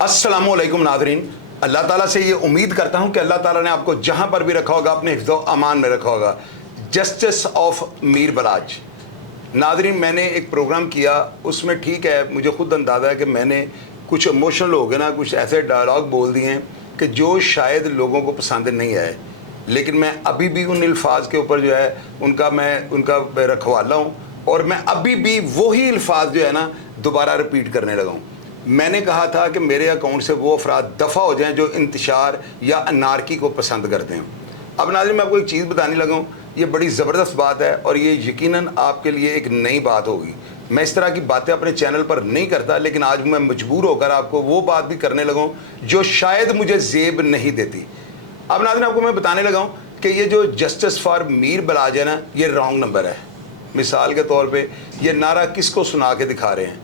अस्सलामुअलैकुम नाज़रीन, अल्लाह ताला से ये उम्मीद करता हूँ कि अल्लाह ताला ने आपको जहाँ पर भी रखा होगा अपने हिफ्ज़ो अमान में रखा होगा। Justice of Mir Balaj. नाज़रीन, मैंने एक प्रोग्राम किया, उसमें ठीक है मुझे ख़ुद अंदाज़ा है कि मैंने कुछ इमोशनल हो गए ना, कुछ ऐसे डायलॉग बोल दिए हैं कि जो शायद लोगों को पसंद नहीं आए, लेकिन मैं अभी भी उन अल्फाज के ऊपर जो है उनका रखवाला हूँ और मैं अभी भी वही अल्फाज जो है ना दोबारा रिपीट करने लगा हूँ। मैंने कहा था कि मेरे अकाउंट से वो अफराद दफ़ा हो जाएं जो इंतशार या अनारकी को पसंद करते हैं। अब नाज़रीन, मैं आपको एक चीज़ बताने लगा हूँ, ये बड़ी ज़बरदस्त बात है और ये यकीनन आपके लिए एक नई बात होगी। मैं इस तरह की बातें अपने चैनल पर नहीं करता, लेकिन आज मैं मजबूर होकर आपको वो बात भी करने लगा हूँ जो शायद मुझे ज़ेब नहीं देती। अब नाज़रीन, आपको मैं बताने लगा हूँ कि ये जो जस्टिस फॉर मीर बलाज है ना, ये रॉन्ग नंबर है। मिसाल के तौर पे ये नारा किसको सुना के दिखा रहे हैं,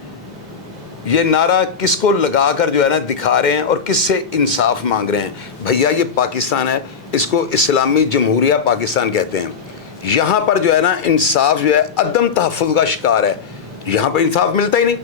ये नारा किसको लगा कर जो है ना दिखा रहे हैं और किससे इंसाफ मांग रहे हैं। भैया, ये पाकिस्तान है, इसको इस्लामी जमहूरिया पाकिस्तान कहते हैं। यहाँ पर जो है ना इंसाफ जो है अदम तहफ़्फ़ुज़ का शिकार है। यहाँ पर इंसाफ मिलता ही नहीं,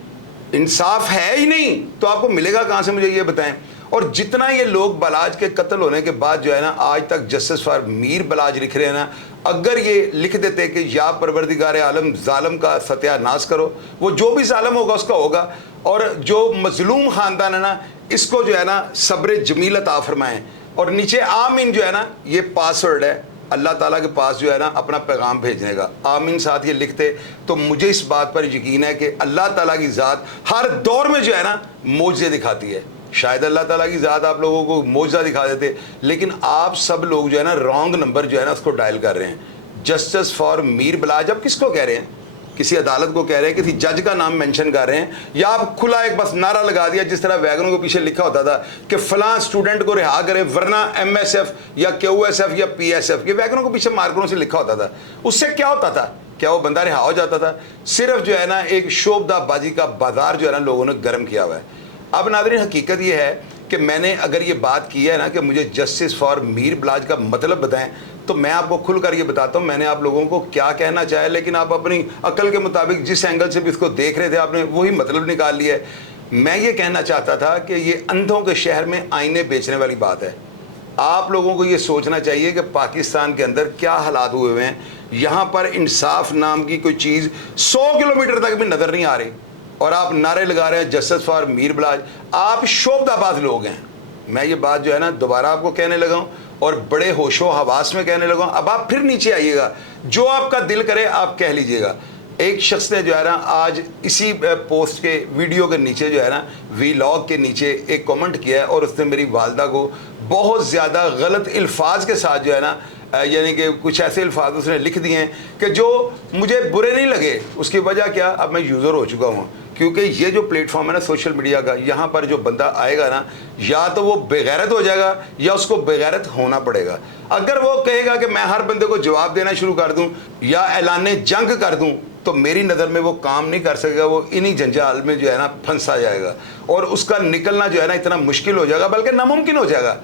इंसाफ है ही नहीं, तो आपको मिलेगा कहाँ से, मुझे ये बताएं। और जितना ये लोग बलाज के कत्ल होने के बाद जो है ना आज तक जस्टिस फॉर मीर बलाज लिख रहे हैं ना, अगर ये लिख देते कि या परवरदिगार आलम जालिम का सत्यानाश करो, वो जो भी जालिम होगा उसका होगा, और जो मजलूम ख़ानदान है ना इसको जो है ना सब्र जमील अता फरमाएं, और नीचे आमीन जो है ना ये पासवर्ड है अल्लाह ताला के पास जो है ना अपना पैगाम भेजने का। आमीन साथ ये लिखते तो मुझे इस बात पर यकीन है कि अल्लाह ताला की ज़ात हर दौर में जो है ना मौजज़े दिखाती है। शायद अल्लाह ताला की ज़ात आप लोगों को मौजज़ा दिखा देते, लेकिन आप सब लोग जो है ना रॉन्ग नंबर जो है ना उसको डायल कर रहे हैं। जस्टिस फॉर मीर बलाज अब किसको कह रहे हैं? किसी अदालत को कह रहे हैं, किसी जज का नाम मेंशन कर रहे हैं, या आप खुला एक बस नारा लगा दिया जिस तरह वैगनों के पीछे लिखा होता था कि फलां स्टूडेंट को रिहा करें वरना MSF या QSF या PSF, ये वैगनों के पीछे मार्करों से लिखा होता था। उससे क्या होता था? क्या वो बंदा रिहा हो जाता था? सिर्फ जो है ना एक शोबदाबाजी का बाजार जो है ना लोगों ने गर्म किया हुआ है। अब नाज़रीन, हकीकत ये है कि मैंने अगर ये बात की है ना कि मुझे जस्टिस फॉर मीर बलाज का मतलब बताएं, तो मैं आपको खुल कर ये बताता हूँ मैंने आप लोगों को क्या कहना चाहे, लेकिन आप अपनी अकल के मुताबिक जिस एंगल से भी इसको देख रहे थे आपने वही मतलब निकाल लिया है। मैं ये कहना चाहता था कि ये अंधों के शहर में आईने बेचने वाली बात है। आप लोगों को ये सोचना चाहिए कि पाकिस्तान के अंदर क्या हालात हुए हुए हैं। यहाँ पर इंसाफ नाम की कोई चीज़ 100 किलोमीटर तक भी नज़र नहीं आ रही, और आप नारे लगा रहे हैं जस्टिस फॉर मीर बलाज। आप शोबदाबाज लोग हैं। मैं ये बात जो है ना दोबारा आपको कहने लगा हूँ और बड़े होशो हवास में कहने लगा हूँ। अब आप फिर नीचे आइएगा, जो आपका दिल करे आप कह लीजिएगा। एक शख्स ने जो है ना आज इसी पोस्ट के वीडियो के नीचे जो है ना वीलॉग के नीचे एक कमेंट किया है, और उसने मेरी वालदा को बहुत ज़्यादा गलत अल्फाज के साथ जो है ना यानी कि कुछ ऐसे अल्फाज उसने लिख दिए हैं कि जो मुझे बुरे नहीं लगे। उसकी वजह क्या, अब मैं यूज़र हो चुका हूँ, क्योंकि ये जो प्लेटफॉर्म है ना सोशल मीडिया का, यहाँ पर जो बंदा आएगा ना या तो वो बेगैरत हो जाएगा या उसको बेगैरत होना पड़ेगा। अगर वो कहेगा कि मैं हर बंदे को जवाब देना शुरू कर दूँ या ऐलान जंग कर दूँ, तो मेरी नज़र में वो काम नहीं कर सकेगा। वो इन्हीं जंजाल में जो है ना फंसा जाएगा और उसका निकलना जो है ना इतना मुश्किल हो जाएगा, बल्कि नामुमकिन हो जाएगा।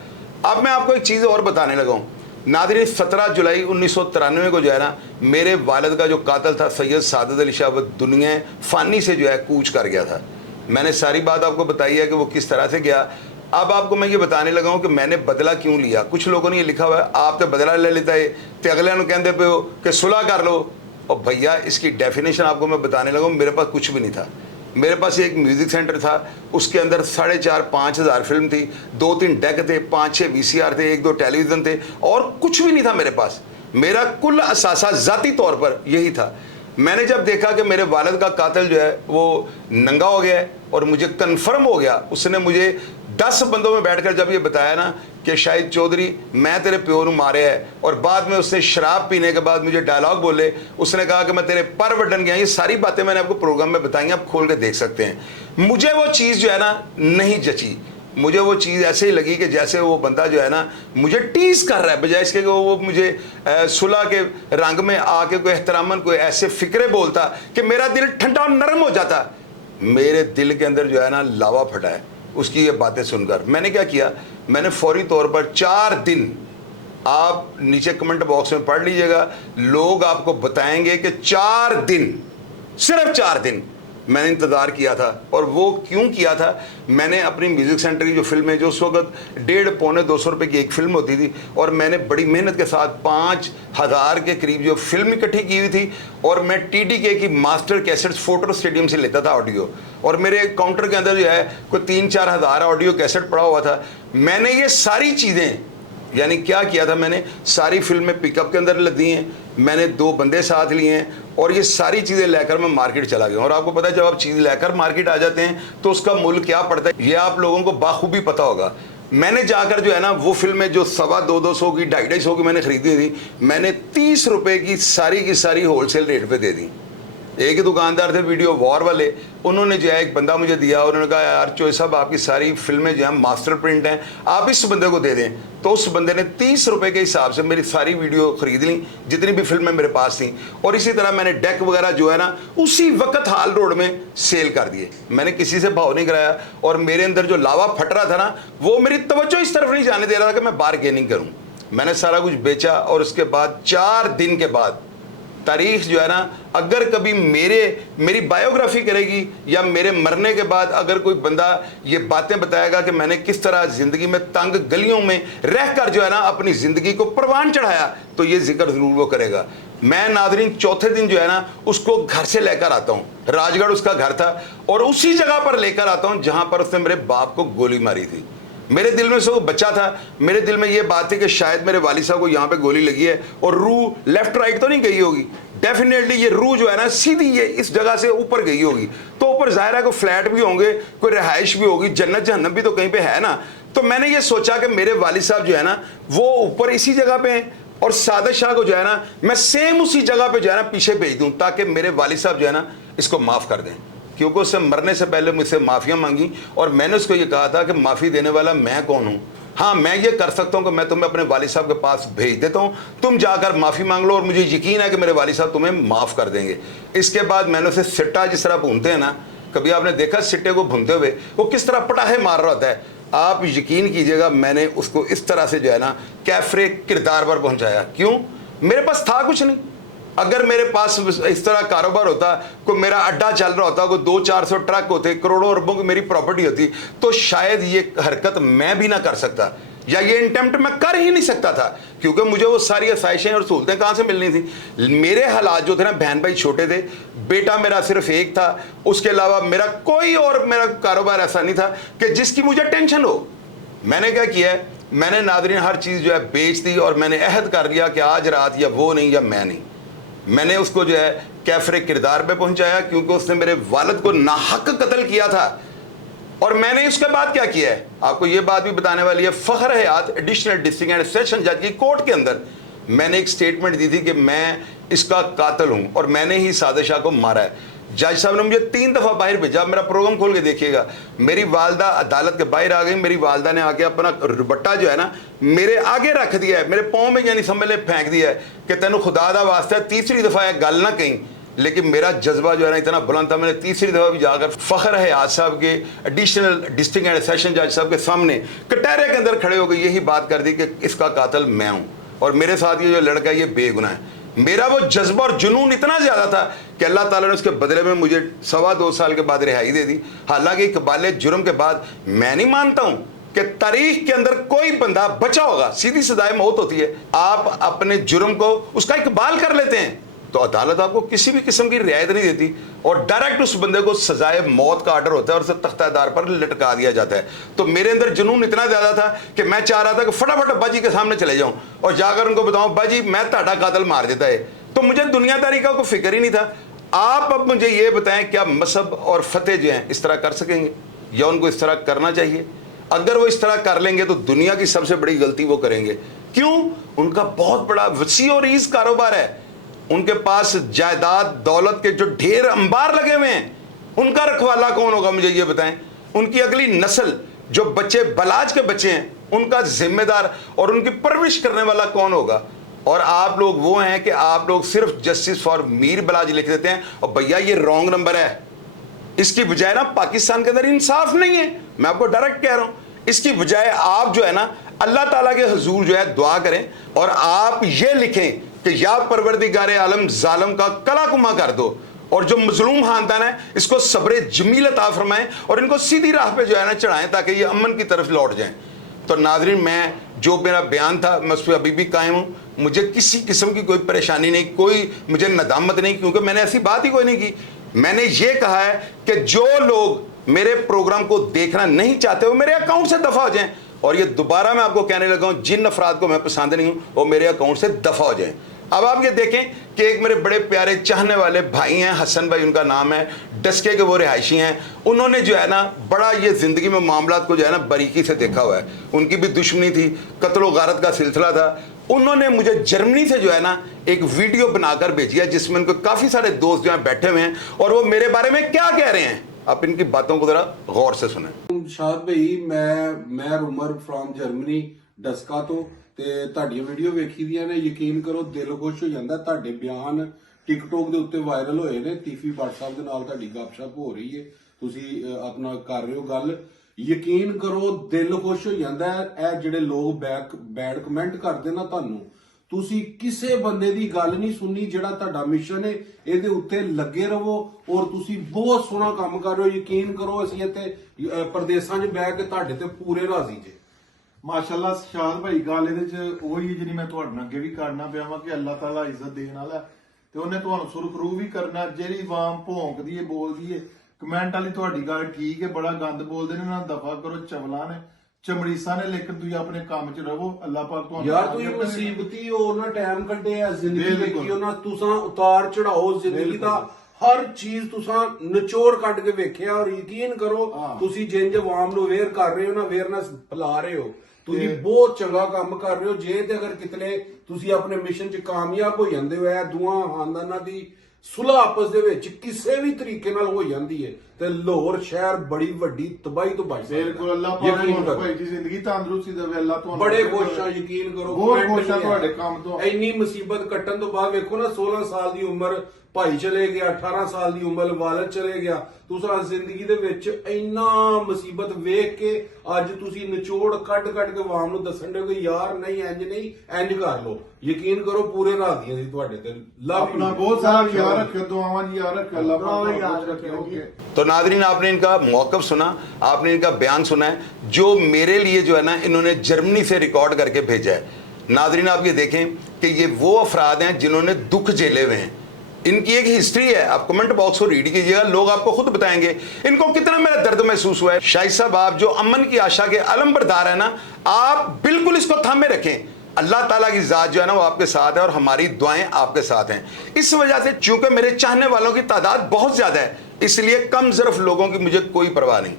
अब मैं आपको एक चीज़ और बताने लगा हूँ नाज़रीन। 17 जुलाई 1993 को जो है ना मेरे वालिद का जो कातिल था सैयद सादत अली शाह, वो दुनिया फ़ानी से जो है कूच कर गया था। मैंने सारी बात आपको बताई है कि वो किस तरह से गया। अब आपको मैं ये बताने लगा हूँ कि मैंने बदला क्यों लिया। कुछ लोगों ने ये लिखा हुआ है आप तो बदला ले लेता है तो अगले कहते पे हो कि सुलह कर लो। और भैया, इसकी डेफिनेशन आपको मैं बताने लगा हूँ। मेरे पास कुछ भी नहीं था। मेरे पास एक म्यूज़िक सेंटर था, उसके अंदर 4,500-5 हज़ार फिल्म थी, 2-3 डेक थे, 5-6 VCR थे, 1-2 टेलीविज़न थे, और कुछ भी नहीं था मेरे पास। मेरा कुल असासा ज़ाती तौर पर यही था। मैंने जब देखा कि मेरे वालिद का कातिल जो है वो नंगा हो गया है और मुझे कन्फर्म हो गया, उसने मुझे 10 बंदों में बैठकर जब ये बताया ना कि शाहिद चौधरी मैं तेरे प्यो नू मारे है, और बाद में उसने शराब पीने के बाद मुझे डायलॉग बोले, उसने कहा कि मैं तेरे पर वड्डन गया। ये सारी बातें मैंने आपको प्रोग्राम में बताई, आप खोल के देख सकते हैं। मुझे वो चीज़ जो है ना नहीं जची। मुझे वो चीज़ ऐसे ही लगी कि जैसे वो बंदा जो है ना मुझे टीज़ कर रहा है, बजाय इसके कि वो मुझे सुलह के रंग में आके कोई एहतरामन कोई ऐसे फ़िक्रे बोलता कि मेरा दिल ठंडा और नरम हो जाता। मेरे दिल के अंदर जो है ना लावा फटा है उसकी ये बातें सुनकर। मैंने क्या किया, मैंने फौरी तौर पर 4 दिन, आप नीचे कमेंट बॉक्स में पढ़ लीजिएगा, लोग आपको बताएंगे कि 4 दिन, सिर्फ 4 दिन मैंने इंतज़ार किया था। और वो क्यों किया था, मैंने अपनी म्यूज़िक सेंटर की जो फिल्में, जो उस वक्त 150-200 रुपये की एक फ़िल्म होती थी, और मैंने बड़ी मेहनत के साथ 5000 के करीब जो फिल्म इकट्ठी की हुई थी, और मैं TTK की मास्टर कैसेट्स फोटो स्टेडियम से लेता था ऑडियो, और मेरे काउंटर के अंदर जो है कोई 3-4 हज़ार ऑडियो कैसेट पड़ा हुआ था। मैंने ये सारी चीज़ें, यानी क्या किया था, मैंने सारी फिल्में पिकअप के अंदर लदी हैं, मैंने 2 बंदे साथ लिए हैं, और ये सारी चीज़ें लेकर मैं मार्केट चला गया। और आपको पता है, जब आप चीज़ लेकर मार्केट आ जाते हैं तो उसका मूल्य क्या पड़ता है, ये आप लोगों को बाखूबी पता होगा। मैंने जाकर जो है ना, वो फिल्में जो 250 की 250 की मैंने खरीदी थी, मैंने 30 रुपये की सारी होलसेल रेट पे दे दी। एक दुकानदार थे वीडियो वॉर वाले, उन्होंने जो है एक बंदा मुझे दिया, उन्होंने कहा यार चोई साहब आपकी सारी फिल्में जो है मास्टर प्रिंट हैं, आप इस बंदे को दे दें। तो उस बंदे ने 30 रुपये के हिसाब से मेरी सारी वीडियो खरीद ली, जितनी भी फिल्में मेरे पास थी। और इसी तरह मैंने डेक वगैरह जो है ना, उसी वक्त हाल रोड में सेल कर दिए। मैंने किसी से भाव नहीं कराया, और मेरे अंदर जो लावा फट रहा था ना, वो मेरी तवज्जो इस तरफ नहीं जाने दे रहा था कि मैं बारगेनिंग करूँ। मैंने सारा कुछ बेचा, और उसके बाद 4 दिन के बाद तारीख जो है ना, अगर कभी मेरी बायोग्राफी करेगी या मेरे मरने के बाद अगर कोई बंदा ये बातें बताएगा कि मैंने किस तरह ज़िंदगी में तंग गलियों में रहकर जो है ना अपनी ज़िंदगी को परवान चढ़ाया, तो ये जिक्र ज़रूर वो करेगा। मैं नादरीन चौथे दिन जो है ना, उसको घर से लेकर आता हूँ, राजगढ़ उसका घर था, और उसी जगह पर लेकर आता हूँ जहाँ पर उसने मेरे बाप को गोली मारी थी। मेरे दिल में से वो बच्चा था, मेरे दिल में ये बात थी कि शायद मेरे वालिद साहब को यहाँ पे गोली लगी है, और रूह लेफ्ट राइट तो नहीं गई होगी, डेफिनेटली ये रूह जो है ना सीधी ये इस जगह से ऊपर गई होगी। तो ऊपर जाहिर है कोई फ्लैट भी होंगे, कोई रिहाइश भी होगी, जन्नत जहन्नम भी तो कहीं पे है ना। तो मैंने ये सोचा कि मेरे वालिद साहब जो है ना वो ऊपर इसी जगह पे हैं, और सादिक शाह को जो है ना मैं सेम उसी जगह पे जो है ना पीछे भेज दूँ, ताकि मेरे वालिद साहब जो है ना इसको माफ़ कर दें। क्योंकि उससे मरने से पहले मुझसे माफ़ियाँ मांगी, और मैंने उसको ये कहा था कि माफ़ी देने वाला मैं कौन हूँ। हाँ, मैं ये कर सकता हूँ कि मैं तुम्हें अपने वालिद साहब के पास भेज देता हूँ, तुम जाकर माफ़ी मांग लो, और मुझे यकीन है कि मेरे वालिद साहब तुम्हें माफ़ कर देंगे। इसके बाद मैंने उसे सिट्टा जिस तरह भूनते हैं ना, कभी आपने देखा सिट्टे को भूनते हुए वो किस तरह पटाखे मार रहा होता है, आप यकीन कीजिएगा मैंने उसको इस तरह से जो है ना कैफरे किरदार पर पहुँचाया। क्यों? मेरे पास था कुछ नहीं। अगर मेरे पास इस तरह कारोबार होता, कोई मेरा अड्डा चल रहा होता, कोई 200-400 ट्रक होते, करोड़ों अरबों की मेरी प्रॉपर्टी होती, तो शायद ये हरकत मैं भी ना कर सकता, या ये अटेम्प्ट मैं कर ही नहीं सकता था, क्योंकि मुझे वो सारी आसाइशें और सहूलतें कहाँ से मिलनी थी। मेरे हालात जो थे ना, बहन भाई छोटे थे, बेटा मेरा सिर्फ एक था, उसके अलावा मेरा कोई और मेरा कारोबार ऐसा नहीं था कि जिसकी मुझे टेंशन हो। मैंने क्या किया है, मैंने नादरीन हर चीज़ जो है बेच दी, और मैंने अहद कर लिया कि आज रात या वो नहीं या मैं नहीं। मैंने उसको जो है कैफरे किरदार पे पहुंचाया, क्योंकि उसने मेरे वालिद को नाहक कत्ल किया था। और मैंने उसके बाद क्या किया है, आपको ये बात भी बताने वाली है। फखर हयात एडिशनल डिस्ट्रिक्ट एंड सेशन जज की कोर्ट के अंदर मैंने एक स्टेटमेंट दी थी कि मैं इसका कातिल हूं, और मैंने ही सादिक शाह को मारा है। जज साहब ने मुझे 3 दफ़ा बाहर भेजा, मेरा प्रोग्राम खोल के देखिएगा। मेरी वालदा अदालत के बाहर आ गई, मेरी वालदा ने आके अपना दुपट्टा जो है ना मेरे आगे रख दिया है, मेरे पाँव में यानी समझ ले फेंक दिया है कि तेनों खुदा दा वास्ता है, तीसरी दफ़ा एक गल ना कहीं। लेकिन मेरा जज्बा जो है ना इतना बुलंद था, मैंने तीसरी दफ़ा भी जाकर फ़खर हयात साहब के एडिशनल डिस्ट्रिक्ट एंड सेशन जज साहब के सामने कटहरे के अंदर खड़े होकर यही बात कर दी कि इसका कातिल मैं हूँ, और मेरे साथ ये जो लड़का है ये बेगुनाह है। मेरा वो जज्बा और जुनून इतना ज़्यादा था कि अल्लाह ताला ने उसके बदले में मुझे 2.25 साल के बाद रिहाई दे दी। हालांकि इकबाल जुर्म के बाद मैं नहीं मानता हूँ कि तारीख के अंदर कोई बंदा बचा होगा, सीधी सजाए मौत होती है। आप अपने जुर्म को उसका इकबाल कर लेते हैं तो अदालत आपको किसी भी किस्म की रियायत नहीं देती, और डायरेक्ट उस बंदे को सजाए मौत का आर्डर होता है और उसे तख्तादार पर लटका दिया जाता है। तो मेरे अंदर जुनून इतना ज़्यादा था कि मैं चाह रहा था कि फटाफट अब्बा जी के सामने चले जाऊं और जाकर उनको बताऊं, अब्बा जी मैं ताड़ा कातिल मार देता है। तो मुझे दुनियादारी का कोई फिक्र ही नहीं था। आप अब मुझे ये बताएं, क्या मसहब और फतेह जो हैं इस तरह कर सकेंगे या उनको इस तरह करना चाहिए? अगर वो इस तरह कर लेंगे तो दुनिया की सबसे बड़ी गलती वो करेंगे। क्यों? उनका बहुत बड़ा वसी और ईज़ कारोबार है, उनके पास जायदाद दौलत के जो ढेर अंबार लगे हुए हैं, उनका रखवाला कौन होगा मुझे ये बताएं? उनकी अगली नस्ल जो बच्चे बलाज के बच्चे हैं उनका जिम्मेदार और उनकी परवरिश करने वाला कौन होगा? और आप लोग वो हैं कि आप लोग सिर्फ जस्टिस फॉर मीर बलाज लिख देते हैं, और भैया ये रॉन्ग नंबर है। इसकी बजाय ना पाकिस्तान के अंदर इंसाफ नहीं है, मैं आपको डायरेक्ट कह रहा हूं। इसकी बजाय आप जो है ना अल्लाह ताला के हुजूर जो है दुआ करें और आप ये लिखें कि या परवरदिगार आलम जालिम का कला कुमा कर दो, और जो मजलूम खानदान है इसको सब्र जमील अता फरमाएं और इनको सीधी राह पे जो है ना चढ़ाएं ताकि ये अमन की तरफ लौट जाएं। तो नाज़रीन, मैं जो मेरा बयान था मैं उस पर अभी भी कायम हूँ। मुझे किसी किस्म की कोई परेशानी नहीं, कोई मुझे नदामत नहीं, क्योंकि मैंने ऐसी बात ही कोई नहीं की। मैंने ये कहा है कि जो लोग मेरे प्रोग्राम को देखना नहीं चाहते वो मेरे अकाउंट से दफा हो जाएं। और ये दोबारा मैं आपको कहने लगा हूँ, जिन अफराद को मैं पसंद नहीं हूँ वो मेरे अकाउंट से दफा हो जाएं। अब आप ये देखें कि एक मेरे बड़े प्यारे चाहने वाले भाई हैं, हसन भाई उनका नाम है, डस्के के वो रिहायशी हैं। उन्होंने जो है ना बड़ा ये ज़िंदगी में मामलात को जो है ना बारीकी से देखा हुआ है। उनकी भी दुश्मनी थी, कत्ल व गारत का सिलसिला था। उन्होंने मुझे जर्मनी से जो है ना एक वीडियो बनाकर भेजी है जिसमें उनको काफ़ी सारे दोस्त जो हैं बैठे हुए हैं और वो मेरे बारे में क्या कह रहे हैं। आप इनकी बातों को ज़रा गौर से सुनें। शाद भाई, मैं उमर फ्रॉम जर्मनी डस्का तो ਤੇ ਤੁਹਾਡੀਆਂ ਵੀਡੀਓ ਵੇਖੀ ਦੀਆਂ ਨੇ, ਯਕੀਨ ਕਰੋ ਦਿਲ ਖੁਸ਼ ਹੋ ਜਾਂਦਾ। ਤੁਹਾਡੇ ਬਿਆਨ ਟਿਕਟੋਕ ਦੇ ਉੱਤੇ ਵਾਇਰਲ ਹੋਏ ਨੇ, ਤੀਫੀ ਭੱਟ ਸਾਹਿਬ ਦੇ ਨਾਲ ਤੁਹਾਡੀ ਗੱਪਸ਼ਪ ਹੋ ਰਹੀ ਹੈ, ਤੁਸੀਂ ਆਪਣਾ ਕਰ ਰਹੇ ਹੋ ਗੱਲ। ਯਕੀਨ ਕਰੋ ਦਿਲ ਖੁਸ਼ ਹੋ ਜਾਂਦਾ। ਇਹ ਜਿਹੜੇ ਲੋਕ ਬੈਡ ਕਮੈਂਟ ਕਰਦੇ ਨਾ ਤੁਹਾਨੂੰ, ਤੁਸੀਂ ਕਿਸੇ ਬੰਦੇ ਦੀ ਗੱਲ ਨਹੀਂ ਸੁਣਨੀ। ਜਿਹੜਾ ਤੁਹਾਡਾ ਮਿਸ਼ਨ ਹੈ ਇਹਦੇ ਉੱਤੇ ਲੱਗੇ ਰਹੋ ਔਰ ਤੁਸੀਂ ਬਹੁਤ ਸੋਹਣਾ ਕੰਮ ਕਰ ਰਹੇ ਹੋ। ਯਕੀਨ ਕਰੋ ਅਸੀਂ ਇੱਥੇ ਪ੍ਰਦੇਸ਼ਾਂ 'ਚ ਬਹਿ ਕੇ ਤੁਹਾਡੇ ਤੇ ਪੂਰੇ ਰਾਜ਼ੀ ਜੇ। ਮਾਸ਼ਾਅੱਲਾ ਸ਼ਾਦ ਭਾਈ, ਗੱਲ ਇਹਦੇ ਚ ਉਹੀ ਜਿਹੜੀ ਮੈਂ ਤੁਹਾਡੇ ਨਾਲ ਅੱਗੇ ਵੀ ਕਰਨਾ ਪਿਆ ਵਾਂ ਕਿ ਅੱਲਾਹ ਤਾਲਾ ਇੱਜ਼ਤ ਦੇਣ ਵਾਲਾ ਤੇ ਉਹਨੇ ਤੁਹਾਨੂੰ ਸੁਰਖਰੂ ਵੀ ਕਰਨਾ। ਜਿਹੜੀ ਆਵਾਮ ਭੌਂਕਦੀ ਏ ਬੋਲਦੀ ਏ ਕਮੈਂਟ ਵਾਲੀ, ਤੁਹਾਡੀ ਗੱਲ ਠੀਕ ਹੈ, ਬੜਾ ਗੰਦ ਬੋਲਦੇ ਨੇ, ਉਹਨਾਂ ਦਫਾ ਕਰੋ। ਚਵਲਾਂ ਨੇ ਚਮੜੀਸਾਂ ਨੇ, ਲੇਕਿਨ ਤੁਸੀਂ ਆਪਣੇ ਕੰਮ 'ਚ ਰਹੋ। ਅੱਲਾਹ ਪਾਕ ਤੁਹਾਨੂੰ ਯਾਰ ਤੁਸੀਂ ਮੁਸੀਬਤੀ ਹੋ ਨਾ ਟਾਈਮ ਕੱਢੇ ਆ, ਜ਼ਿੰਦਗੀ ਵੇਖੀ ਹੋ ਨਾ, ਤੁਸੀਂ ਉਤਾਰ ਚੜਾਓ ਜ਼ਿੰਦਗੀ ਦਾ ਹਰ ਚੀਜ਼ ਤੁਸੀਂ ਨਿਚੋੜ ਕੱਢ ਕੇ ਵੇਖਿਆ। ਔਰ ਯਕੀਨ ਕਰੋ ਤੁਸੀਂ ਜਿੰਜ ਆਵਾਮ ਨੂੰ ਅਵੇਅਰ ਕਰ ਰਹੇ ਹੋ ਨਾ, ਅਵੇਅਰਨੈਸ ਫੈਲਾ ਰਹੇ ਹੋ, ਤੁਸੀਂ ਬਹੁਤ ਚੰਗਾ ਕੰਮ ਕਰ ਰਹੇ ਹੋ। ਜੇ ਤੇ ਅਗਰ ਕਿਤਨੇ ਤੁਸੀਂ ਆਪਣੇ ਮਿਸ਼ਨ 'ਚ ਕਾਮਯਾਬ ਹੋ ਜਾਂਦੇ ਹੋ, ਇਹ ਦੋਵਾਂ ਖਾਨਦਾਨਾਂ ਦੀ ਸੁਲਹ ਆਪਸ ਦੇ ਵਿੱਚ ਕਿਸੇ ਵੀ ਤਰੀਕੇ ਨਾਲ ਹੋ ਜਾਂਦੀ ਹੈ ਤੇ ਲਾਹੌਰ ਸ਼ਹਿਰ ਬੜੀ ਵੱਡੀ ਤਬਾਹੀ ਤੋਂ ਬਚ ਸਕਦਾ। ਬਿਲਕੁਲ, ਅੱਲਾਹ ਪਾਕ ਤੁਹਾਨੂੰ ਭਾਈ ਜੀ ਜ਼ਿੰਦਗੀ ਤੰਦਰੁਸਤੀ ਦੇਵੇ। ਅੱਲਾਹ ਤੁਹਾਨੂੰ ਬੜੇ ਖੁਸ਼ ਆ, ਯਕੀਨ ਕਰੋ। ਬਹੁਤ ਖੁਸ਼ ਆ ਤੁਹਾਡੇ ਕੰਮ ਤੋਂ। ਇੰਨੀ ਮੁਸੀਬਤ ਕੱਟਣ ਤੋਂ ਬਾਅਦ ਵੇਖੋ ਨਾ, 16 ਸਾਲ ਦੀ ਉਮਰ ਭਾਈ ਚਲੇ ਗਿਆ, 18 ਸਾਲ ਦੀ ਉਮਰ ਵਾਲਦ ਚਲੇ ਗਿਆ। ਤੁਸੀਂ ਜ਼ਿੰਦਗੀ ਦੇ ਵਿੱਚ ਇੰਨਾ ਮੁਸੀਬਤ ਵੇਖ ਕੇ ਅੱਜ ਤੁਸੀਂ ਨਿਚੋੜ ਕੱਢ ਕੇ ਆਵਾਮ ਨੂੰ ਦੱਸਣ ਦੇ ਕਿ ਯਾਰ ਨਹੀਂ ਇੰਜ ਨਹੀਂ, ਇੰਜ ਕਰ ਲੋ। ਯਕੀਨ ਕਰੋ ਪੂਰੇ ਰਾਜ਼ੀਆਂ ਸੀ ਤੁਹਾਡੇ ਤੇ। अपना बहुत सारा ख्याल रखे, दुआवां जी याद रखे, अल्लाह पाक याद रखे। तो नादरीन, आपने इनका मौक़िफ़ सुना, आपने इनका बयान सुना है जो मेरे लिए जो है ना इन्होंने जर्मनी से रिकॉर्ड करके भेजा है। नादरीन, आप ये देखें कि ये वो अफराद हैं जिन्होंने दुख झेले हुए हैं। इनकी एक हिस्ट्री है, आप कमेंट बॉक्स को रीड कीजिएगा, लोग आपको खुद बताएंगे इनको कितना मेरा दर्द महसूस हुआ है। शाहिद साहब, आप जो अमन की आशा के अलंबरदार है ना, आप बिल्कुल इसको थामे रखें। अल्लाह ताला की ज़ात जो है ना वो आपके साथ है और हमारी दुआएं आपके साथ हैं। इस वजह से चूंकि मेरे चाहने वालों की तादाद बहुत ज़्यादा है, इसलिए कम ज़रफ़ लोगों की मुझे कोई परवाह नहीं।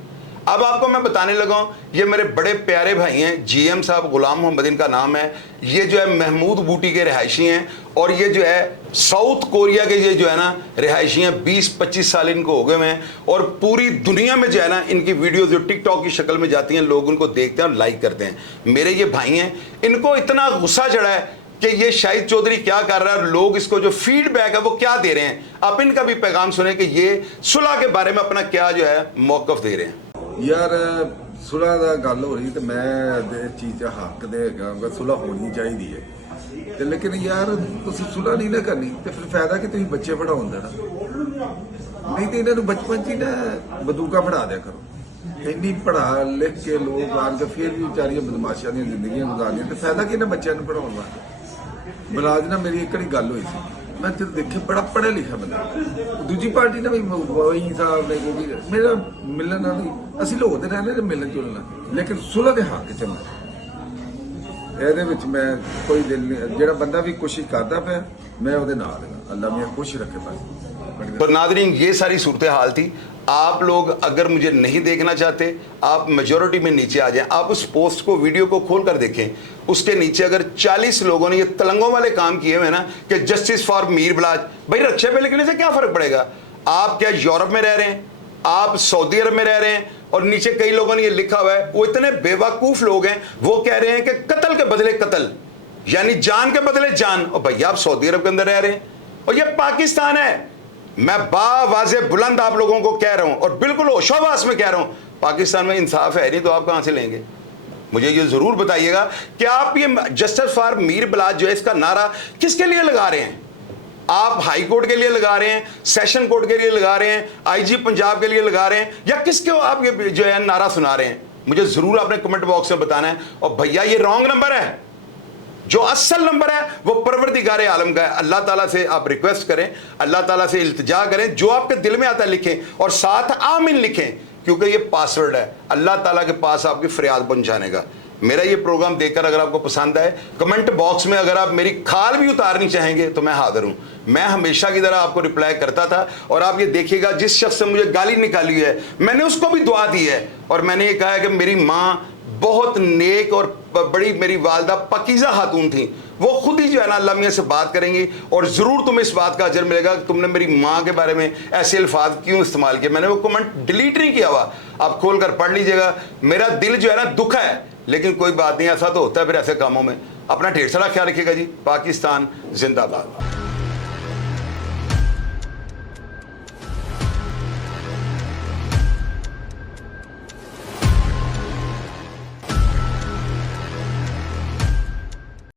अब आपको मैं बताने लगा हूँ, ये मेरे बड़े प्यारे भाई हैं, GM साहब गुलाम मोहम्मद इनका नाम है। ये जो है महमूद बूटी के रिहायशी हैं और ये जो है साउथ कोरिया के ये जो है ना रिहायशी हैं। 20-25 साल इनको हो गए हुए हैं और पूरी दुनिया में जो है ना इनकी वीडियो जो टिकटॉक की शक्ल में जाती हैं, लोग उनको देखते हैं और लाइक करते हैं। मेरे ये भाई हैं, इनको इतना गुस्सा चढ़ा है कि ये शाहिद चौधरी क्या कर रहा है और लोग इसको जो फीडबैक है वो क्या दे रहे हैं। आप इनका भी पैगाम सुने कि ये सुलह के बारे में अपना क्या जो है मौक़िफ़ दे रहे हैं। ਯਾਰ ਸੁਲ੍ਹਾ ਦਾ ਗੱਲ ਹੋ ਰਹੀ ਤੇ ਮੈਂ ਇਸ ਚੀਜ਼ 'ਚ ਹੱਕ ਦੇ ਹੈਗਾ, ਸੁਲ੍ਹਾ ਹੋਣੀ ਚਾਹੀਦੀ ਹੈ ਤੇ ਲੇਕਿਨ ਯਾਰ ਤੁਸੀਂ ਸੁਲ੍ਹਾ ਨਹੀਂ ਨਾ ਕਰਨੀ ਤੇ ਫਿਰ ਫਾਇਦਾ ਕਿ ਤੁਸੀਂ ਬੱਚੇ ਪੜਾਉਣ ਦੇਣਾ। ਨਹੀਂ ਤੇ ਇਹਨਾਂ ਨੂੰ ਬਚਪਨ 'ਚ ਹੀ ਨਾ ਬੰਦੂਕਾਂ ਪੜਾ ਦਿਆ ਕਰੋ। ਇੰਨੀ ਪੜਾ ਲਿਖ ਕੇ ਲੋਕ ਆਣ ਕੇ ਫਿਰ ਵੀ ਵਿਚਾਰੀਆਂ ਬਦਮਾਸ਼ਾਂ ਦੀਆਂ ਜ਼ਿੰਦਗੀਆਂ ਗੁਜ਼ਾਰਨੀਆਂ ਤੇ ਫਾਇਦਾ ਕਿ ਇਹਨਾਂ ਬੱਚਿਆਂ ਨੂੰ ਪੜਾਉਣ ਵਾਸਤੇ। ਬਲਾਜ ਨਾਲ ਮੇਰੀ ਇੱਕ ਗੱਲ ਹੋਈ ਸੀ, ਮੈਂ ਜਦ ਦੇਖਿਆ ਬੜਾ ਪੜ੍ਹਿਆ ਲਿਖਿਆ ਬੰਦਾ, ਦੂਜੀ ਪਾਰਟੀ ਨੇ ਵੀ ਵਹੀ ਸਾਹਿਬ ਨੇ ਕੋਈ ਮੇਰਾ ਮਿਲਣ ਨਾਲ ਅਸੀਂ ਲੋਕ ਦੇ ਰਹਿੰਦੇ ਤੇ ਮਿਲਣ ਜੁਲਣਾ, ਲੇਕਿਨ ਸੁਲ੍ਹਾ ਦੇ ਹੱਕ ਚ ਮੈਂ ਇਹਦੇ ਵਿੱਚ ਮੈਂ ਕੋਈ ਦਿਲ ਨਹੀਂ। ਜਿਹੜਾ ਬੰਦਾ ਵੀ ਕੋਸ਼ਿਸ਼ ਕਰਦਾ ਪਿਆ मैं ਉਹਦੇ ਨਾਲ ਹਾਂ। अल्लाह मियां खुश रखे पाए। तो नादरीन, ये सारी सूरत हाल थी। आप लोग अगर मुझे नहीं देखना चाहते, आप मेजॉरिटी में नीचे आ जाएं। आप उस पोस्ट को, वीडियो को खोल कर देखें। उसके नीचे अगर 40 लोगों ने ये तलंगों वाले काम किए हुए ना कि जस्टिस फॉर मीर बलाज, भाई रक्षा पे लिखने से क्या फर्क पड़ेगा? आप क्या यूरोप में रह रहे हैं, आप सऊदी अरब में रह रहे हैं, और नीचे कई लोगों ने ये लिखा हुआ है, वो इतने बेवकूफ़ लोग हैं, वो कह रहे हैं कि कत्ल के बदले कत्ल, यानी जान के बदले जान। और भैया आप सऊदी अरब के अंदर रह रहे हैं और ये पाकिस्तान है। मैं बावाज़े बुलंद आप लोगों को कह रहा हूं और बिल्कुल होशोबास में कह रहा हूं, पाकिस्तान में इंसाफ है नहीं तो आप कहां से लेंगे? मुझे ये जरूर बताइएगा कि आप ये जस्टिस फॉर मीर बलाज जो है इसका नारा किसके लिए लगा रहे हैं? आप हाई कोर्ट के लिए लगा रहे हैं, सेशन कोर्ट के लिए लगा रहे हैं, आईजी पंजाब के लिए लगा रहे हैं, या किसके आप ये जो है नारा सुना रहे हैं? मुझे जरूर आपने कमेंट बॉक्स में बताना है। और भैया ये रॉन्ग नंबर है, जो असल नंबर है वो परवरदिगार आलम का है। अल्लाह ताला से आप रिक्वेस्ट करें, अल्लाह ताला से इल्तिजा करें, जो आपके दिल में आता है लिखें, और साथ आमीन लिखें, क्योंकि ये पासवर्ड है अल्लाह ताला के पास आपकी फरियाद पहुंचाने का। मेरा ये प्रोग्राम देखकर अगर आपको पसंद आए, कमेंट बॉक्स में अगर आप मेरी खाल भी उतारनी चाहेंगे तो मैं हाजिर हूं। मैं हमेशा की तरह आपको रिप्लाई करता था, और आप ये देखिएगा जिस शख्स ने मुझे गाली निकाली है मैंने उसको भी दुआ दी है, और मैंने ये कहा है कि मेरी माँ बहुत नेक और बड़ी, मेरी वालदा पकीज़ा खातून थी, वो खुद ही जो है ना अल्लाह मियां से बात करेंगी, और ज़रूर तुम्हें इस बात का अजर मिलेगा कि तुमने मेरी माँ के बारे में ऐसे अल्फाज क्यों इस्तेमाल किए। मैंने वो कमेंट डिलीट नहीं किया हुआ, आप खोल कर पढ़ लीजिएगा। मेरा दिल जो है ना दुख है, लेकिन कोई बात नहीं, ऐसा तो होता है फिर ऐसे कामों में। अपना ढेर सारा ख्याल रखिएगा जी। पाकिस्तान जिंदाबाद।